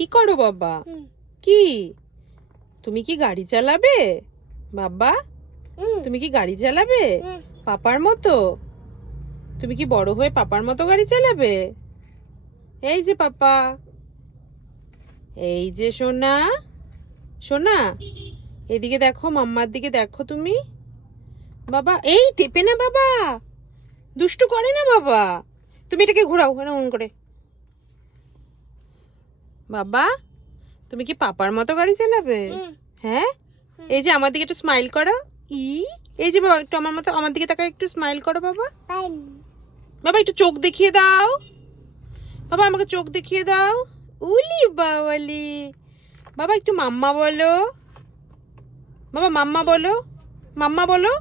কি করো বাবা? কি তুমি কি গাড়ি চালাবে বাবা? তুমি কি গাড়ি চালাবে পাপার মতো? তুমি কি বড় হয়ে পাপার মতো গাড়ি চালাবে? এই যে পাপা, এই যে সোনা, সোনা এদিকে দেখো, মাম্মার দিকে দেখো তুমি। বাবা এই টেপে না বাবা, দুষ্টু করে না বাবা। তুমি এটাকে ঘোরাও এরকম করে। বাবা তুমি কি পাপার মতো গাড়ি চালাবে? হ্যাঁ, এই যে আমার দিকে একটু স্মাইল করো। ই এই যে বাবা, একটু আমার মতো আমার দিকে তাকাও, একটু স্মাইল করো বাবা। বাবা একটু চোখ দেখিয়ে দাও বাবা, আমাকে চোখ দেখিয়ে দাও। উলি বাবালি। বাবা একটু মাম্মা বলো বাবা, মাম্মা বলো, মাম্মা বলো।